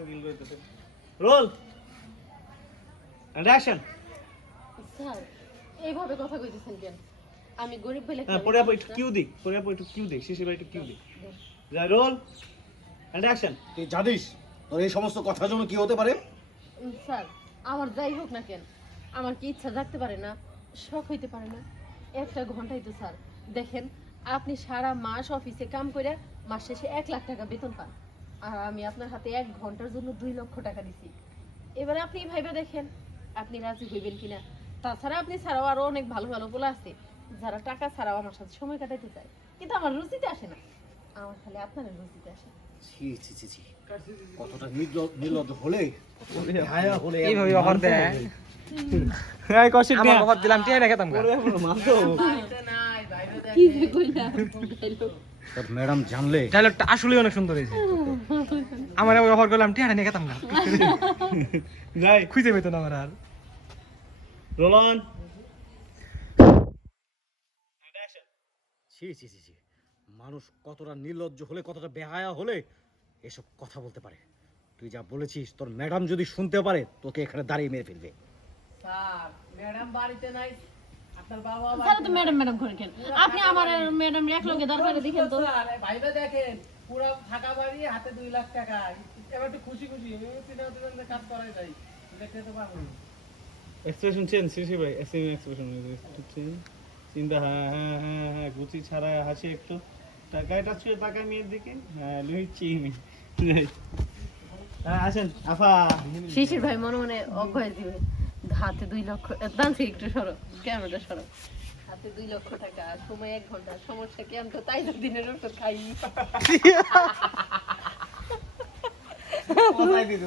করতেছে roll action sir এইভাবে কথা কইতেছেন কেন? আমি গরিব বলে হ্যাঁ পরে আপু একটু কিউ দিক পরে আপু একটু কিউ দিক শিশির ভাই একটু কিউ দিক যাই রোল অ্যাকশন তুই জানিস তোর এই সমস্ত কথার জন্য কি হতে পারে? স্যার আমার যাই হোক না কেন আমার কি ইচ্ছা জাগতে পারে না? শখ হইতে পারে না? একটা ঘন্টাই তো স্যার। দেখেন আপনি সারা মাস অফিসে কাম করে মাস শেষে এক লাখ টাকা বেতন পান। আর আমি আপনার হাতে এক ঘণ্টার জন্য দুই লক্ষ টাকা দিছি। এবারে আপনি ভাইবে দেখেন আপনি রাজি হইবেন কিনা? তাছাড়া আপনি ছাড়াও আরও অনেক ভালো ভালো বলে আছে যারা টাকা ছাড়াও আমার সাথে সময় কাটাইতে চায়। কিন্তু আমার রুচিতে আসে না। আমার খালি আপনার রুচিতে আসে। ছি ছি ছি ছি। কতটা নির্লজ্জ নির্লজ্জ হলে হায়া হলে এইভাবে দেয়? এই কষ্ট দিলাম টিয়া রেখে মানতো কি যে কইলাম dialogue। তোর ম্যাডাম জানলে। ডায়লগটা আসলে অনেক সুন্দর হয়েছে। আমার ওই অফার করলাম টিয়া নিয়ে খেতাম না। যাই। খুঁজে পেতো না আমার আর। ছি ছি ছি ছি। মানুষ কতটা নির্লজ্জ হলে কতটা বেহায়া হলে এসব কথা বলতে পারে। তুই যা বলেছিস তোর ম্যাডাম যদি শুনতে পারে তোকে এখানে দাঁড়িয়ে মেরে ফেলবে। স্যার তো ম্যাডাম ম্যাডাম করে আপনি আমার ম্যাডাম এক লোকে দরকারে দেখেন তো। ভাইবে দেখেন পুরো ফাঁকা বাড়ি হাতে দুই লাখ টাকা। এবার একটু খুশি খুশি কাজ করাই যায় দেখতে তো পারব। এক্সপ্রেশন চেঞ্জ ভাই সেম এক্সপ্রেশন চেঞ্জ চিন্তা হ্যাঁ হ্যাঁ হ্যাঁ হ্যাঁ গুচি ছাড়া হাসি একটু। টাকায় টাচ করে তাকায় মেয়ের দিকে। হ্যাঁ লুহিত চিমি হ্যাঁ আসেন আফা। শিশির ভাই মনে মনে অভয় দিবে। হাতে দুই লক্ষ দান থেকে একটু সরো ক্যামেরাটা সরো। হাতে দুই লক্ষ টাকা সময় এক ঘণ্টা সমস্যা কি? আমি তো তাই তো দিনের ওষুধ খাই। কোথায় দিতে